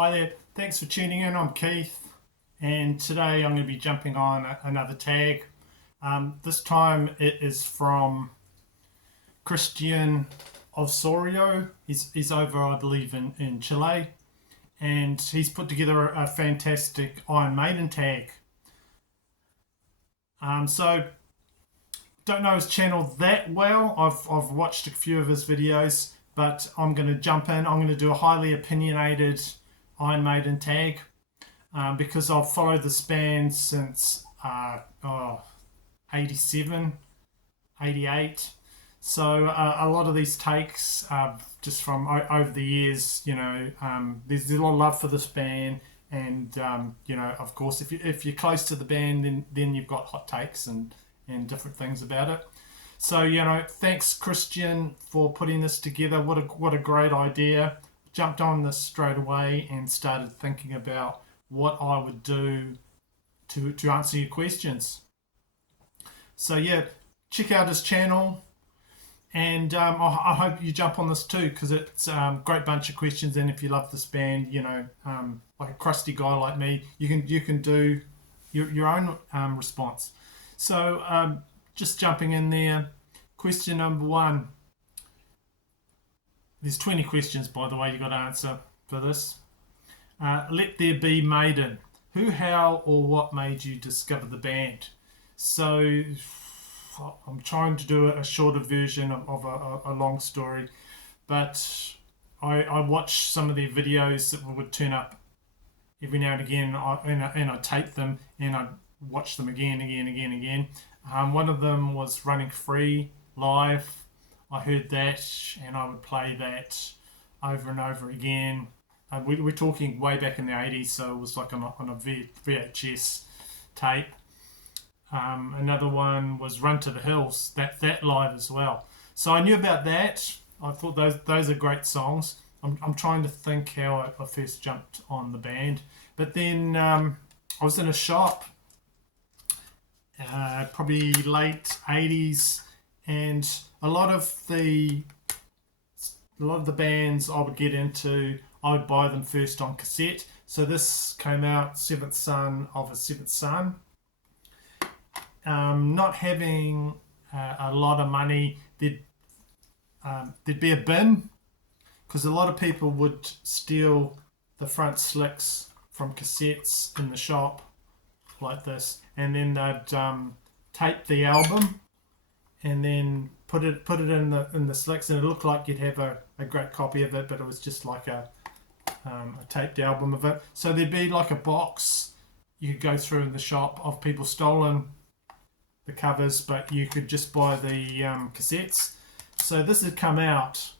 Hi there, thanks for tuning in. I'm Keith, and today I'm going to be jumping on another tag. This time it is from Cristian Osorio. He's over, I believe, in Chile, and he's put together a fantastic Iron Maiden tag. So don't know his channel that well. I've watched a few of his videos, but I'm going to jump in. I'm going to do a highly opinionated Iron Maiden tag because I've followed this band since 87, 88. So a lot of these takes just from over the years, there's a lot of love for this band. And of course, if you're close to the band, then you've got hot takes and different things about it. So thanks Cristian for putting this together. What a great idea. Jumped on this straight away and started thinking about what I would do to answer your questions. So yeah, check out his channel, and I hope you jump on this too, because it's a great bunch of questions. And if you love this band, like a crusty guy like me, you can do your own response. So just jumping in there, question number one. There's 20 questions, by the way, you've got to answer for this. Let there be Maiden. Who, how, or what made you discover the band? So I'm trying to do a shorter version of a long story, but I watch some of their videos that would turn up every now and again, and I tape them and I watch them again. One of them was Running Free live. I heard that and I would play that over and over again. We're talking way back in the 80s, so it was like on a VHS tape. Another one was Run to the Hills, that live as well. So I knew about that. I thought those are great songs. I'm trying to think how I first jumped on the band. But then I was in a shop, probably late 80s, and a lot of the bands I would get into, I would buy them first on cassette. So this came out, Seventh Son of a Seventh Son. Not having a lot of money, there'd be a bin, because a lot of people would steal the front slicks from cassettes in the shop like this, and then they'd tape the album and then put it in the slicks, and it looked like you'd have a great copy of it, but it was just like a taped album of it. So there'd be like a box you could go through in the shop of people stolen the covers, but you could just buy the cassettes. So this had come out,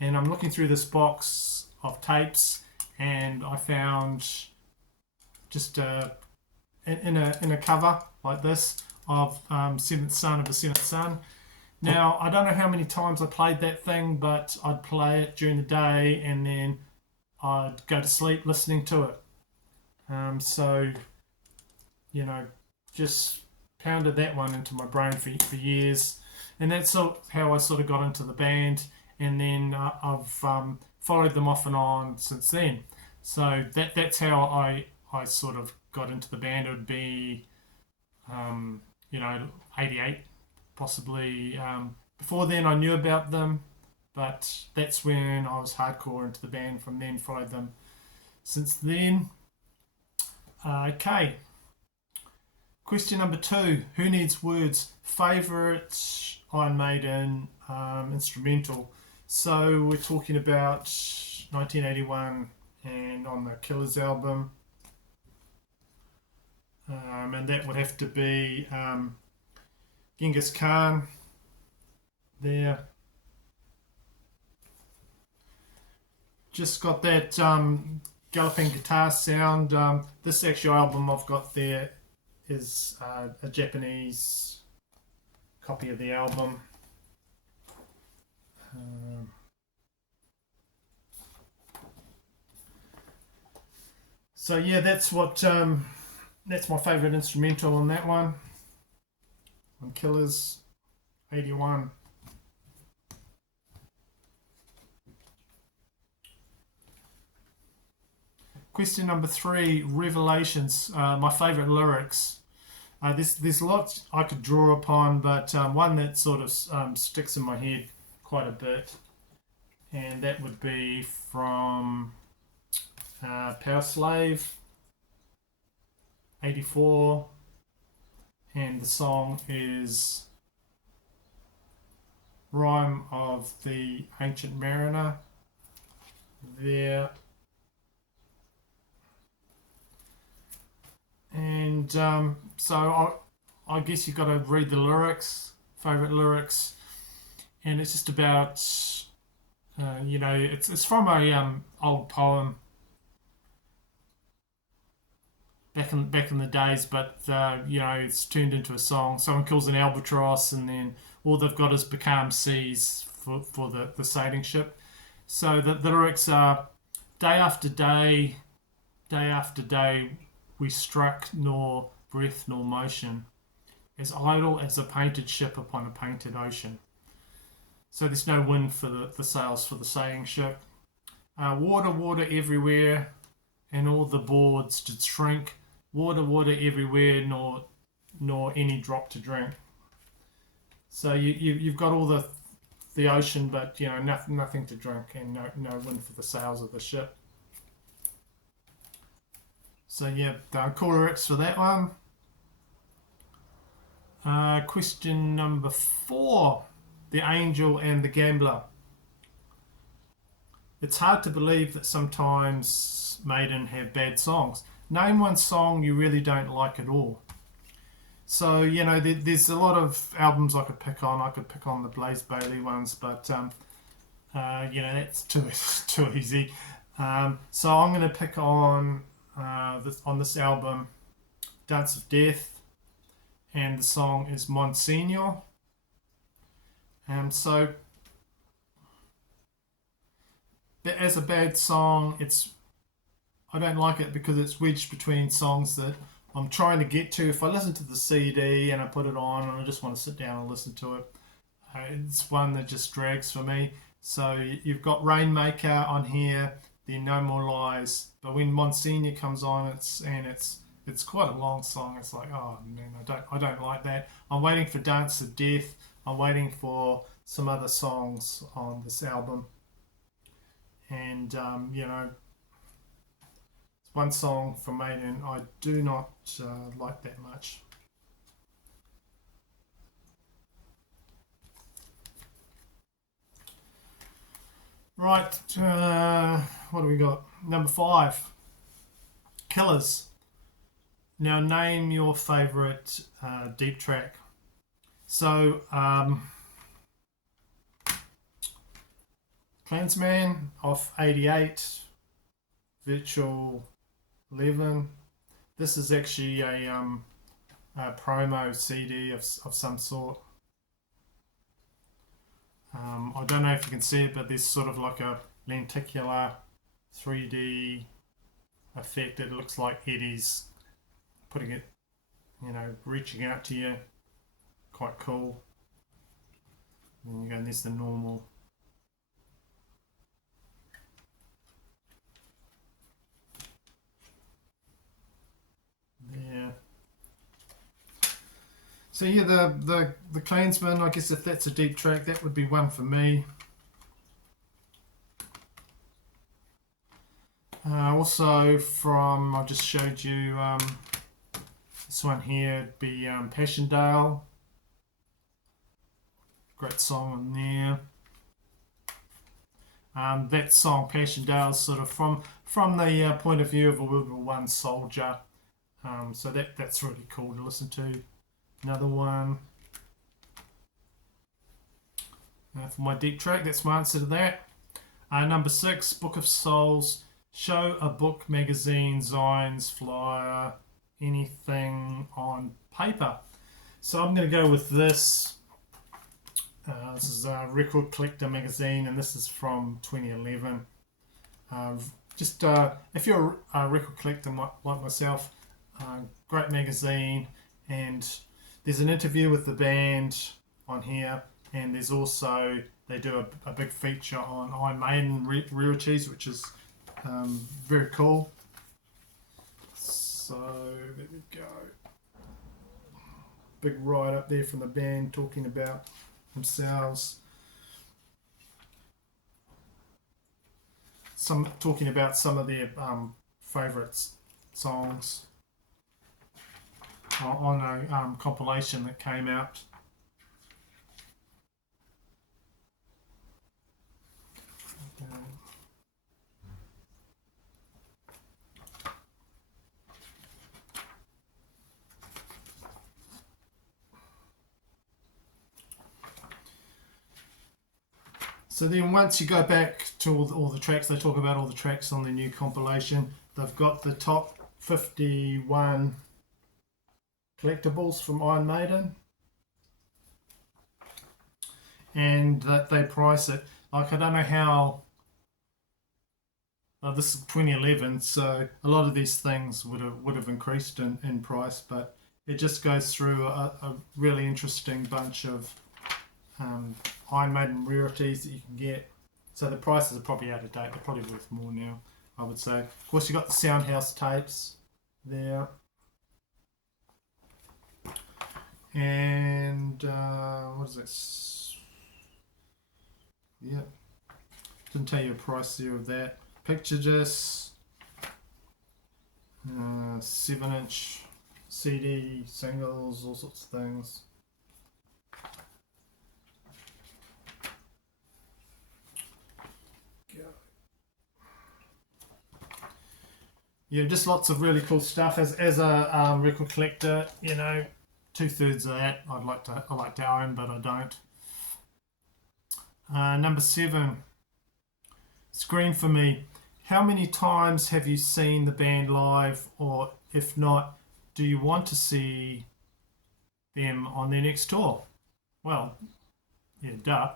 and I'm looking through this box of tapes, and I found just in a cover like this of Seventh Son of a Seventh Son. Now, I don't know how many times I played that thing, but I'd play it during the day and then I'd go to sleep listening to it. So, just pounded that one into my brain for years. And that's how I sort of got into the band. And then I've followed them off and on since then. So that's how I sort of got into the band. It would be 88 possibly. Before then I knew about them, but that's when I was hardcore into the band. From then followed them since then. Okay, question number 2. Who needs words? Favourite Iron Maiden instrumental. So we're talking about 1981 and on the Killers album. And that would have to be Genghis Khan there. Just got that galloping guitar sound. This actual album I've got there is a Japanese copy of the album. So yeah, that's my favourite instrumental on that one, on Killers 81. Question number 3, Revelations. My favourite lyrics. There's lots I could draw upon, but one that sort of sticks in my head quite a bit, and that would be from Power Slave 84, and the song is Rhyme of the Ancient Mariner. There. And so I guess you've got to read the lyrics, favourite lyrics, and it's just about, it's from a old poem back in the days, but it's turned into a song. Someone kills an albatross, and then all they've got is becalmed seas for the sailing ship. So the lyrics are, day after day, day after day, we struck nor breath nor motion, as idle as a painted ship upon a painted ocean. So there's no wind for the sails for the sailing ship. Water, water everywhere, and all the boards did shrink. Water, water everywhere, nor any drop to drink. So you've got all the ocean, but nothing to drink, and no wind for the sails of the ship. So yeah, cool lyrics for that one. Question number 4, The Angel and the Gambler. It's hard to believe that sometimes Maiden have bad songs. Name one song you really don't like at all. So, there's a lot of albums I could pick on. I could pick on the Blaze Bayley ones, but, that's too easy. So I'm going to pick on this album, Dance of Death, and the song is Monsignor. So as a bad song, I don't like it because it's wedged between songs that I'm trying to get to. If I listen to the CD and I put it on and I just want to sit down and listen to it, it's one that just drags for me. So you've got Rainmaker on here, then No More Lies. But when Monsignor comes on, it's quite a long song. It's like, oh man, I don't like that. I'm waiting for Dance of Death. I'm waiting for some other songs on this album. And it's one song from Maiden I do not like that much. Right, what do we got? Number 5, Killers. Now name your favourite deep track. So, Clansman off 88, Virtual 11. This is actually a promo CD of some sort. I don't know if you can see it, but there's sort of like a lenticular 3D effect. It looks like Eddie's putting it, reaching out to you. Quite cool. And you go, there's the normal. There. So yeah, the Clansman, I guess if that's a deep track, that would be one for me. Also from, I just showed you this one here, it'd be Passchendaele. Great song on there. That song, Passchendaele, is sort of from the point of view of a World War I soldier. So that's really cool to listen to. Another one. For my deep track, that's my answer to that. Number 6, Book of Souls. Show a book, magazine, zines, flyer, anything on paper. So I'm going to go with this. This is a Record Collector magazine, and this is from 2011. If you're a record collector like myself, great magazine, and there's an interview with the band on here, and there's also, they do a big feature on Maiden rarities, which is very cool. So there we go. Big write up there from the band talking about themselves. Talking about some of their favourite songs on a compilation that came out. Okay. So then once you go back to all the tracks, they talk about all the tracks on the new compilation. They've got the top 51 collectibles from Iron Maiden. And that they price it. Like, I don't know how... this is 2011, so a lot of these things would have increased in price, but it just goes through a really interesting bunch of Iron Maiden rarities that you can get. So the prices are probably out of date. They're probably worth more now, I would say. Of course, you've got the Soundhouse tapes there. And what is this? Yep. Didn't tell you a price there of that. Picture discs. 7-inch CD, singles, all sorts of things. Yeah, just lots of really cool stuff. As a record collector, you know, 2/3 of that I like to own, but I don't. Number 7, Scream for Me. How many times have you seen the band live, or if not, do you want to see them on their next tour? Well, yeah, duh.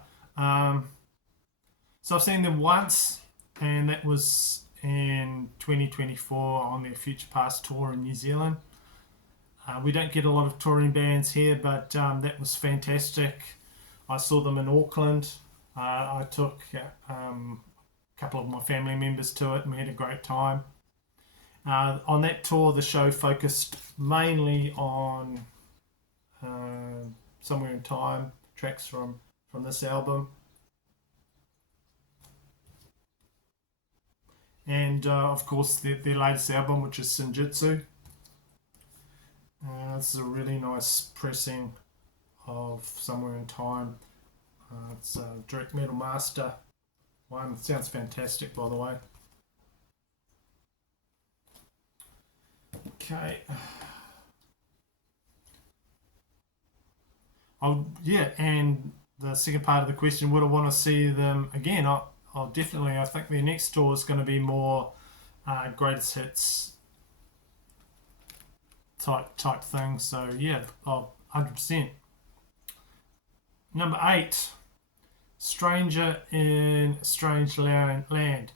So I've seen them once, and that was in 2024 on their Future Past tour in New Zealand. We don't get a lot of touring bands here, but that was fantastic. I saw them in Auckland. I took a couple of my family members to it, and we had a great time. On that tour, the show focused mainly on Somewhere in Time, tracks from this album. And of course their latest album, which is Senjutsu. This is a really nice pressing of Somewhere in Time. It's a Direct Metal Master one. It sounds fantastic, by the way. Okay. Yeah, and the second part of the question, would I want to see them again? I'll definitely. I think their next tour is going to be more greatest hits type thing. So yeah, 100%. Number 8, Stranger in a Strange Land.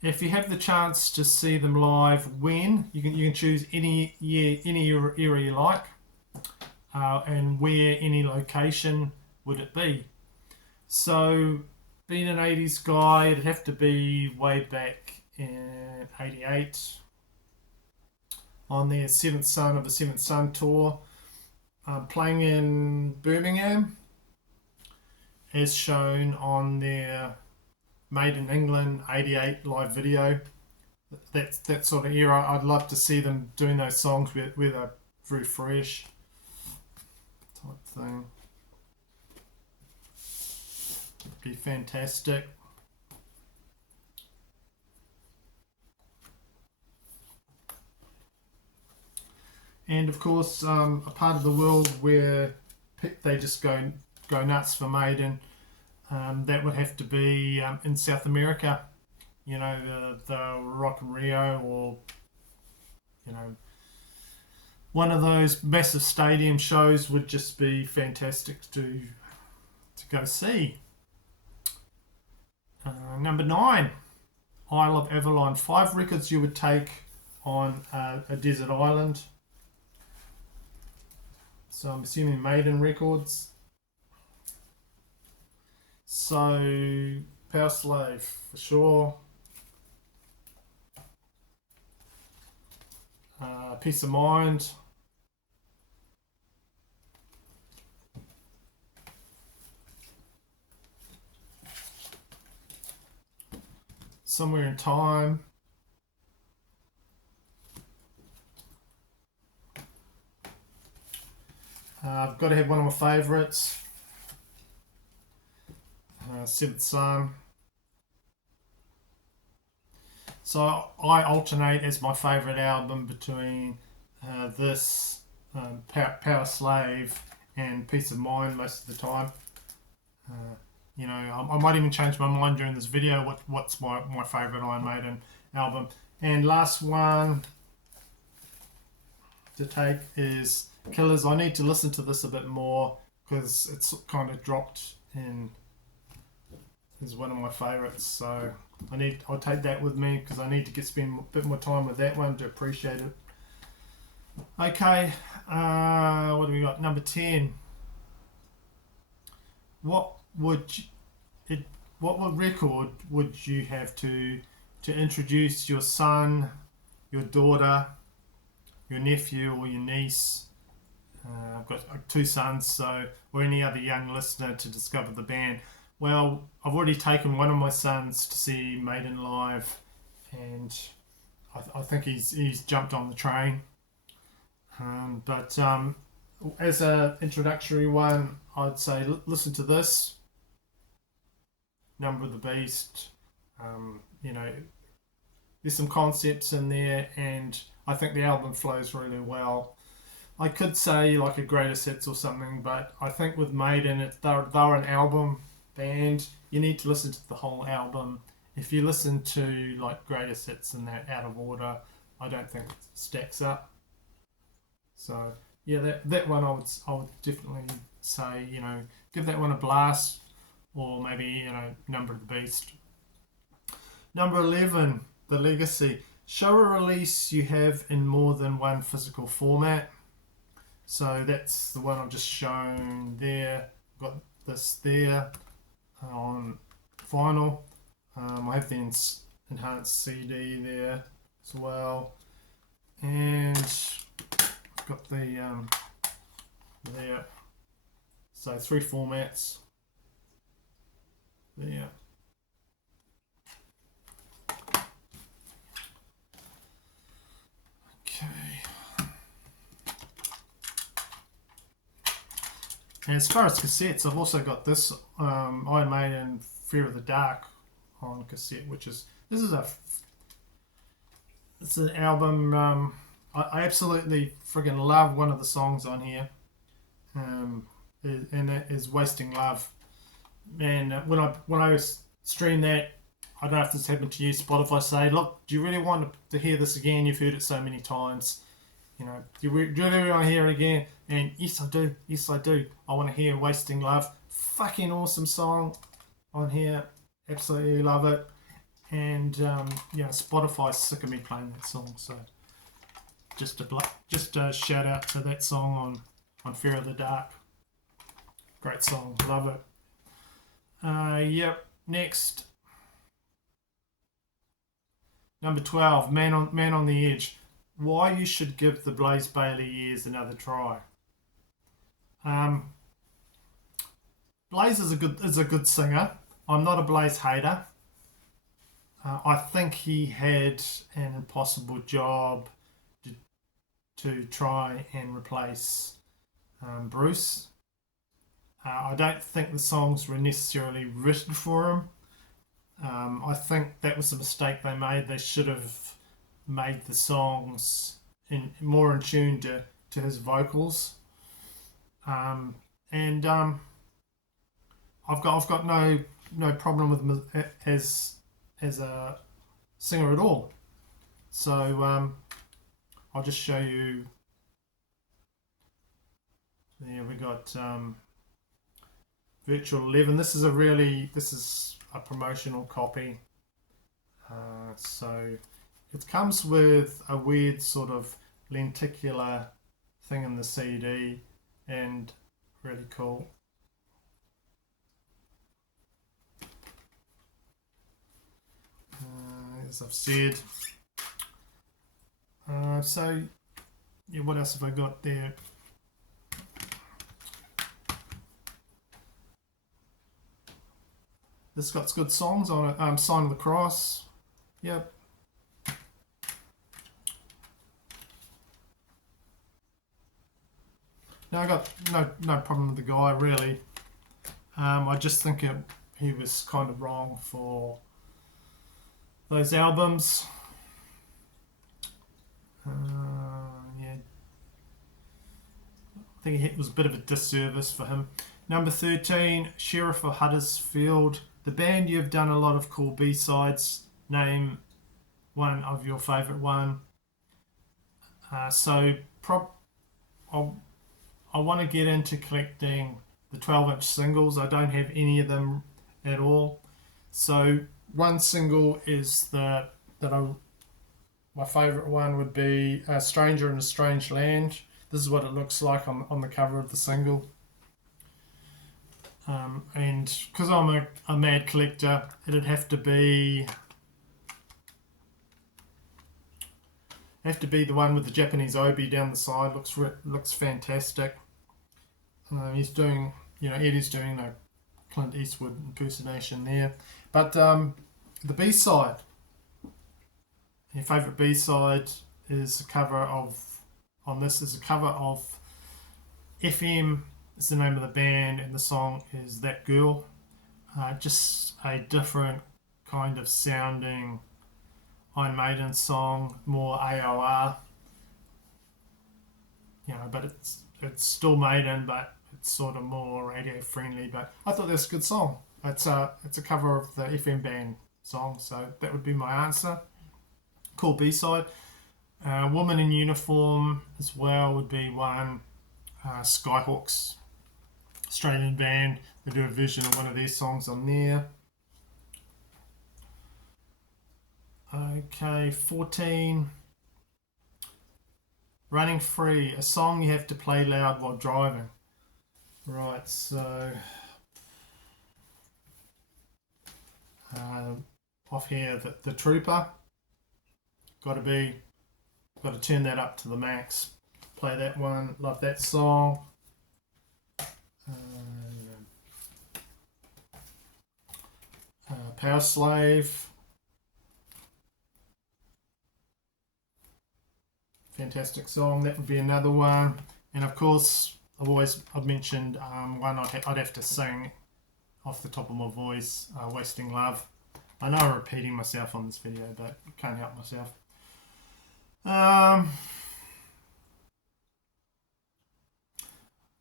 If you have the chance to see them live, when you can choose any year, any era you like, and where, any location would it be? So, being an 80s guy, it'd have to be way back in 88 on their Seventh Son of the Seventh Son tour, playing in Birmingham, as shown on their Made in England 88 live video. That sort of era. I'd love to see them doing those songs where they're very fresh type thing. It'd be fantastic. And of course, a part of the world where they just go nuts for Maiden, that would have to be in South America. You know, the Rock in Rio, or you know, one of those massive stadium shows would just be fantastic to go see. Number 9, Isle of Avalon. 5 records you would take on a desert island. So I'm assuming Maiden records. So Power Slave for sure. Peace of Mind. Somewhere in Time. I've got to have one of my favourites, Seventh Son. So I alternate as my favourite album between this, Power Slave, and Peace of Mind most of the time. You know, I might even change my mind during this video what's my favourite Iron Maiden album. And last one to take is Killers. I need to listen to this a bit more because it's kind of dropped in as one of my favourites. So I'll take that with me because I need to spend a bit more time with that one to appreciate it. Okay, what do we got? Number 10. What record would you have to introduce your son, your daughter, your nephew, or your niece? I've got 2 sons, so or any other young listener to discover the band. Well, I've already taken one of my sons to see Maiden live, and I think he's jumped on the train. But as an introductory one, I'd say listen to this, Number of the Beast. You know, there's some concepts in there, and I think the album flows really well. I could say like a greatest hits or something, but I think with Maiden, they're an album band. You need to listen to the whole album. If you listen to like greatest hits and that out of order, I don't think it stacks up. So yeah, that one I would definitely say, you know, give that one a blast, or maybe, you know, Number of the Beast. Number 11, The Legacy. Show a release you have in more than one physical format. So that's the one I've just shown there. Got this there on vinyl. I have the enhanced CD there as well, and I've got the there. So 3 formats there. Okay. And as far as cassettes, I've also got this Iron Maiden Fear of the Dark on cassette, it's an album. I absolutely friggin' love one of the songs on here, and that is Wasting Love. And when I stream that, I don't know if this happened to you, Spotify say, look, do you really want to hear this again? You've heard it so many times. You know, do you really want to hear it again? And yes, I do. Yes, I do. I want to hear Wasting Love. Fucking awesome song on here. Absolutely love it. And, you know, Spotify's sick of me playing that song. So just a shout out to that song on Fear of the Dark. Great song. Love it. Yep. Next. Number 12, Man on the Edge. Why you should give the Blaze Bayley years another try. Blaze is a good singer. I'm not a Blaze hater. I think he had an impossible job to try and replace Bruce. I don't think the songs were necessarily written for him. I think that was a mistake they made. They should have made the songs more in tune to his vocals. I've got no problem with him as a singer at all. So I'll just show you. There we got Virtual 11. This is a promotional copy. So it comes with a weird sort of lenticular thing in the CD, and really cool. As I've said, so Yeah, what else have I got there? This got good songs on it. Sign of the Cross. Yep. No, I got no problem with the guy really. I just think he was kind of wrong for those albums. Yeah, I think it was a bit of a disservice for him. Number 13, Sheriff of Huddersfield. The band, you've done a lot of cool B-sides. Name one of your favourite one. I want to get into collecting the 12-inch singles. I don't have any of them at all. So one single is my favourite one would be A Stranger in a Strange Land. This is what it looks like on the cover of the single. And because I'm a mad collector, it'd have to be the one with the Japanese obi down the side. Looks fantastic. He's doing, Eddie's doing a Clint Eastwood impersonation there. But the B-side, your favourite B-side is a cover of FM is the name of the band, and the song is That Girl. Just a different kind of sounding Iron Maiden song, more AOR. But it's still Maiden, but it's sort of more radio friendly. But I thought that's a good song. It's a cover of the FM band song, so that would be my answer. Cool B-side. Woman in Uniform as well would be one. Skyhawks, Australian band. They do a version of one of their songs on there. Okay, 14. Running Free, a song you have to play loud while driving. Right, so off here, the Trooper. Got to turn that up to the max. Play that one. Love that song. Power Slave. Fantastic song. That would be another one. And of course, I've mentioned one I'd have to sing off the top of my voice. Wasting Love. I know I'm repeating myself on this video, but I can't help myself.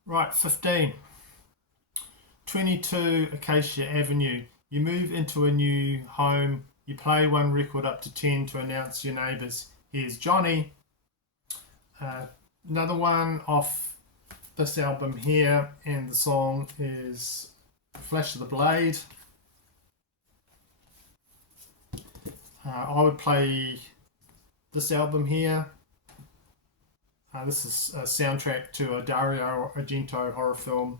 Right, 15. 22 Acacia Avenue. You move into a new home. You play one record up to 10 to announce your neighbours. Here's Johnny. Another one off this album here, and the song is Flash of the Blade. I would play this album here. This is a soundtrack to a Dario Argento horror film.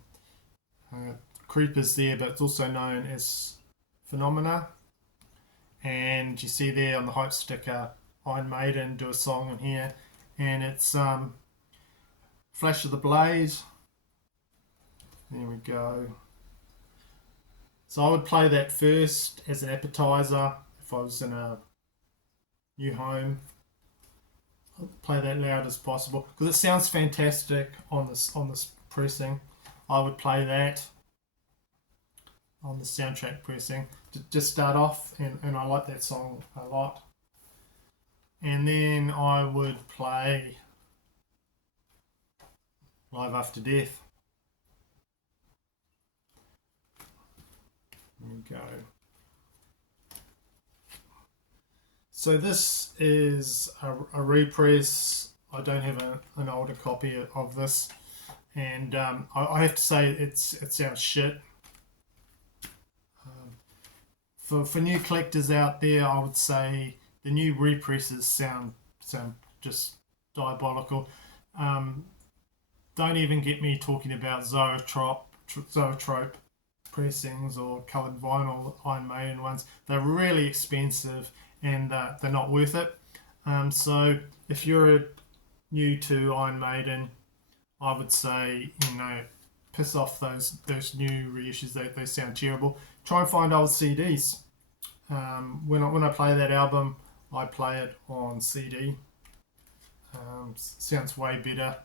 Creepers there, but it's also known as Phenomena. And you see there on the hype sticker, Iron Maiden do a song in here, and it's Flash of the Blade. There we go. So I would play that first as an appetizer if I was in a new home. I'll play that loud as possible because it sounds fantastic on this pressing. I would play that on the soundtrack pressing to just start off, and I like that song a lot. And then I would play Live After Death. There we go. So this is a repress. I don't have an older copy of this, and I have to say it sounds shit. For new collectors out there, I would say the new represses sound just diabolical. Don't even get me talking about Zoetrope pressings or coloured vinyl Iron Maiden ones. They're really expensive and they're not worth it. So if you're a new to Iron Maiden, I would say, piss off those new reissues. They sound terrible. Try and find old CDs. When I play that album, I play it on CD. Sounds way better.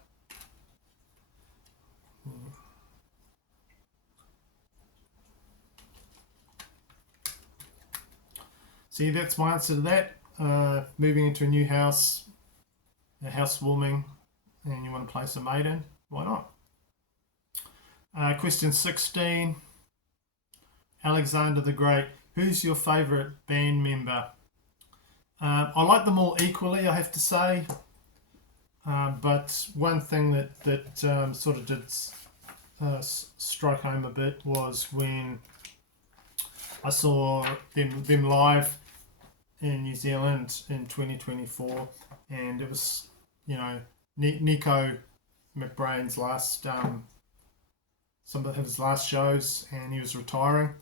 See, that's my answer to that. Moving into a new house, a housewarming, and you want to play some Maiden, why not? Question 16. Alexander the Great. Who's your favourite band member? I like them all equally, I have to say. But one thing that sort of did strike home a bit was when I saw them live in New Zealand in 2024, and it was, Nico McBrain's last, some of his last shows, and he was retiring.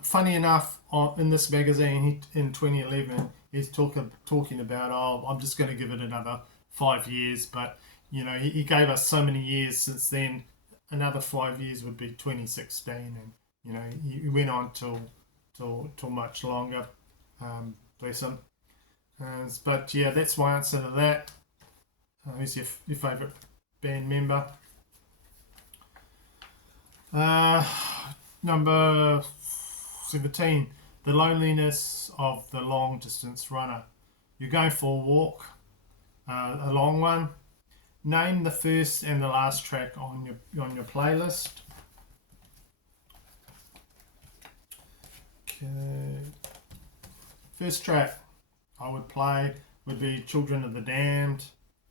Funny enough, in this magazine in 2011, he's talking about, I'm just going to give it another 5 years, but he gave us so many years since then. Another 5 years would be 2016, and he went on till much longer. Bless him. But yeah, that's my answer to that. Who's your favourite band member? Number 17. The loneliness of the long distance runner. You're going for a walk, a long one. Name the first and the last track on your playlist. Okay. First track I would play would be Children of the Damned.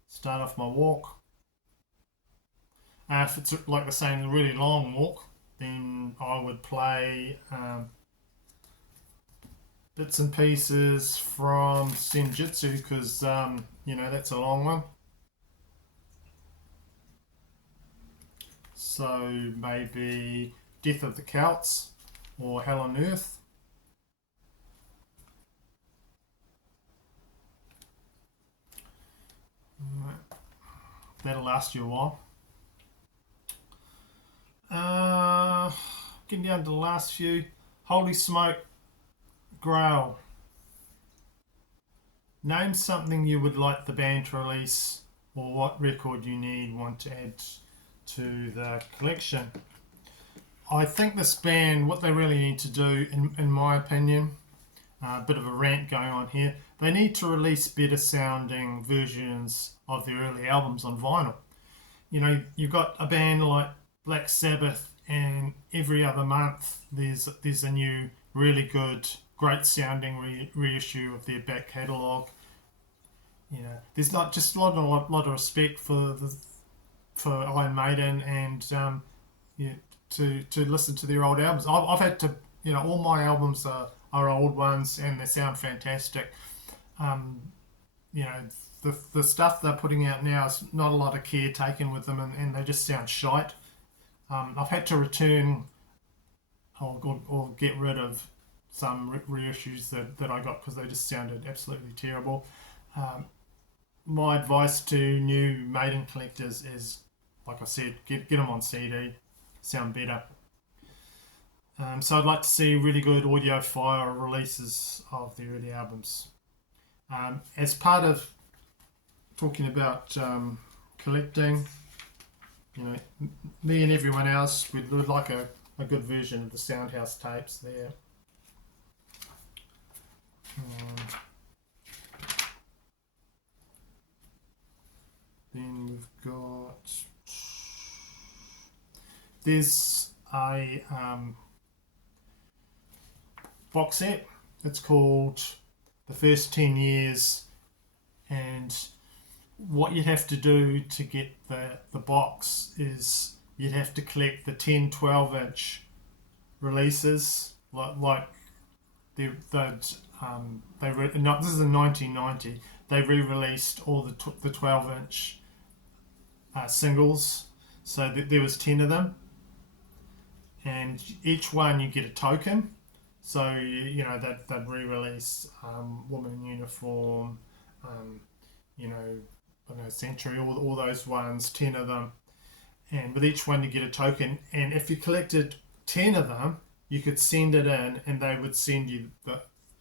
Start off my walk. If it's like they're saying a really long walk, then I would play bits and pieces from Senjutsu, because that's a long one. So maybe Death of the Celts or Hell on Earth. That'll last you a while. Getting down to the last few. Holy Smoke, Grail. Name something you would like the band to release, or what record you want to add to the collection. I think this band, what they really need to do, in my opinion, a bit of a rant going on here, they need to release better sounding versions of their early albums on vinyl. You've got a band like Black Sabbath, and every other month there's a new, really good, great sounding reissue of their back catalogue. There's not just a lot of respect for Iron Maiden, and to listen to their old albums. I've had to, all my albums are old ones, and they sound fantastic. The stuff they're putting out now is not a lot of care taken with them, and they just sound shite. I've had to return or get rid of some reissues that I got because they just sounded absolutely terrible. My advice to new Maiden collectors is, like I said, get them on CD, sound better. So I'd like to see really good audiophile releases of the early albums. As part of talking about collecting, me and everyone else would like a good version of the Soundhouse tapes there. Then we've got, there's a box set. It's called The First 10 Years, and what you'd have to do to get the box is you'd have to collect the 10, 12-inch releases, like this is in 1990. They re-released all the 12-inch singles, so there was 10 of them, and each one you get a token. So they'd re-release Woman in Uniform, I don't know, Century, all those ones, 10 of them. And with each one you get a token. And if you collected 10 of them, you could send it in and they would send you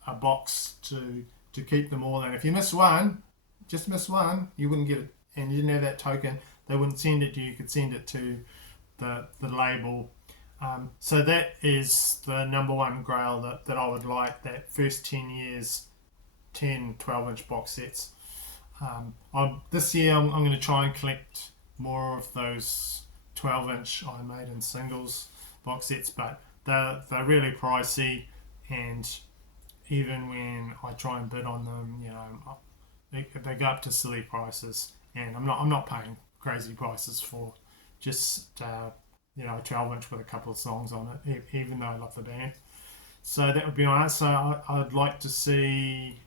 a box to keep them all in. If you miss one, just miss one, you wouldn't get it, and you didn't have that token, they wouldn't send it to you. You could send it to the label. So that is the number one grail that I would like, that first 10 years, 10 12-inch box sets. This year I'm going to try and collect more of those 12-inch Iron Maiden singles box sets, but they're really pricey, and even when I try and bid on them, they go up to silly prices, and I'm not paying crazy prices for just a 12-inch with a couple of songs on it, even though I love the band. So that would be my answer. I'd like to see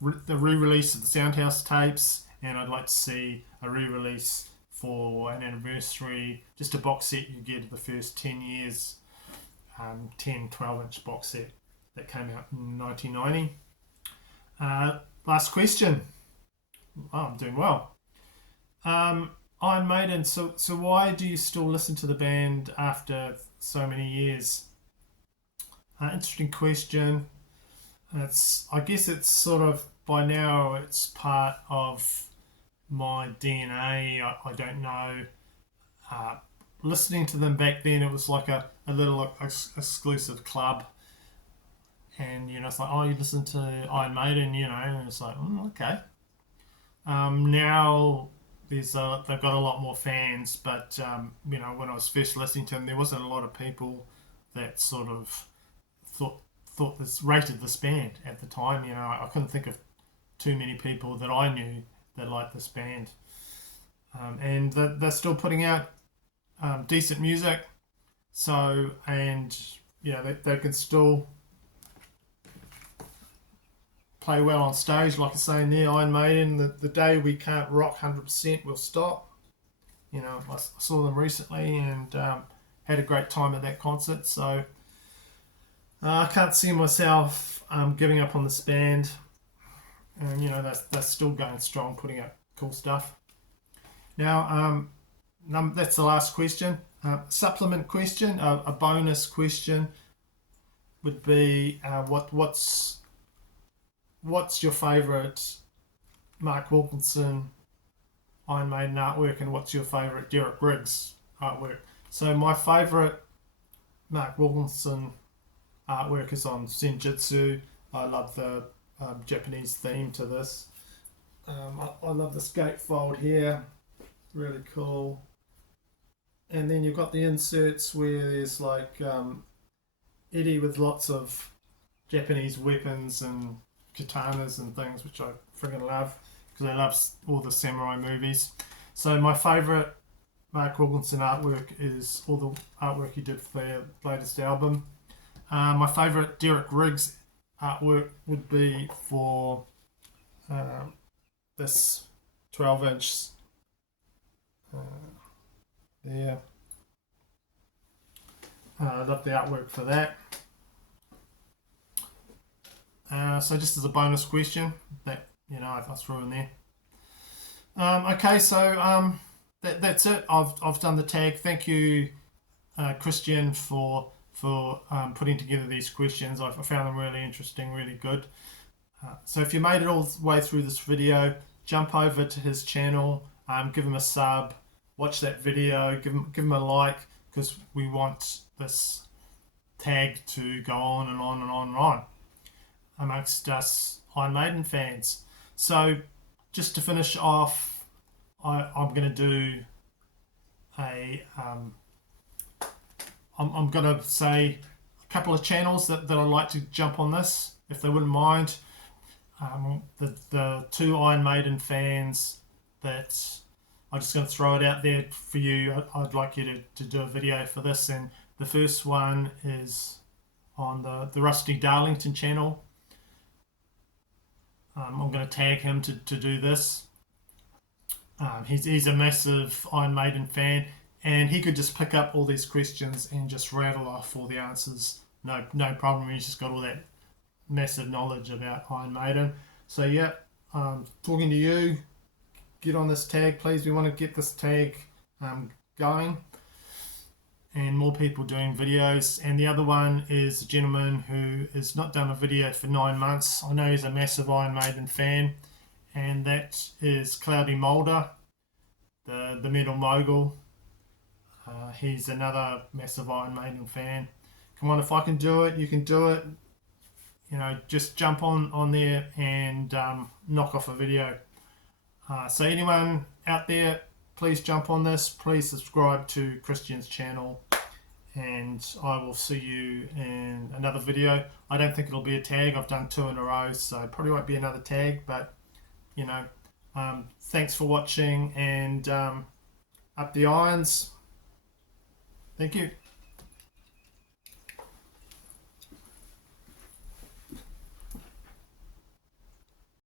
the re-release of the Soundhouse tapes, and I'd like to see a re-release for an anniversary, just a box set you get of the first 10 years, 10 12-inch box set that came out in 1990. Last question. Oh, I'm doing well. Iron Maiden, so why do you still listen to the band after so many years? Interesting question. I guess it's sort of, by now it's part of my DNA. I don't know. Listening to them back then, it was like a little exclusive club, and it's like, oh, you listen to Iron Maiden, and it's like, okay. Now they've got a lot more fans, but when I was first listening to them, there wasn't a lot of people that sort of rated this band at the time. I couldn't think of too many people that I knew that liked this band, and they're still putting out decent music. So, and they can still play well on stage, like I say in there, Iron Maiden. The day we can't rock 100%, we'll stop. I saw them recently and had a great time at that concert. So I can't see myself giving up on this band. And they're still going strong, putting out cool stuff. Now, that's the last question. Supplement question, a bonus question would be, what's your favourite Mark Wilkinson Iron Maiden artwork, and what's your favourite Derek Riggs artwork? So my favourite Mark Wilkinson artwork is on Senjutsu. I love the Japanese theme to this. I love this gatefold here, really cool. And then you've got the inserts where there's like Eddie with lots of Japanese weapons and katanas and things, which I friggin' love because I love all the samurai movies. So my favourite Mark Wilkinson artwork is all the artwork he did for their latest album. My favourite Derek Riggs artwork would be for this 12-inch there. I love the artwork for that. So just as a bonus question that I threw in there. Okay, so that's it. I've done the tag. Thank you, Cristian, for putting together these questions. I found them really interesting, really good. So if you made it all the way through this video, jump over to his channel, give him a sub, watch that video, give him a like, because we want this tag to go on and on and on and on amongst us Iron Maiden fans. So just to finish off, I'm going to do I'm going to say a couple of channels that I'd like to jump on this, if they wouldn't mind. The two Iron Maiden fans that I'm just going to throw it out there for you. I'd like you to do a video for this, and the first one is on the Rusty Darlington channel. I'm going to tag him to do this. He's a massive Iron Maiden fan, and he could just pick up all these questions and just rattle off all the answers. No problem. He's just got all that massive knowledge about Iron Maiden. So yeah, talking to you, get on this tag, please. We want to get this tag going and more people doing videos. And the other one is a gentleman who has not done a video for 9 months. I know he's a massive Iron Maiden fan, and that is Cloudy Moulder, the metal mogul. He's another massive Iron Maiden fan. Come on, if I can do it, you can do it. You know, just jump on there and knock off a video. So anyone out there, please jump on this. Please subscribe to Cristian's channel, and I will see you in another video. I don't think it'll be a tag. I've done 2 in a row, so probably won't be another tag. But you know, thanks for watching, and up the irons. Thank you.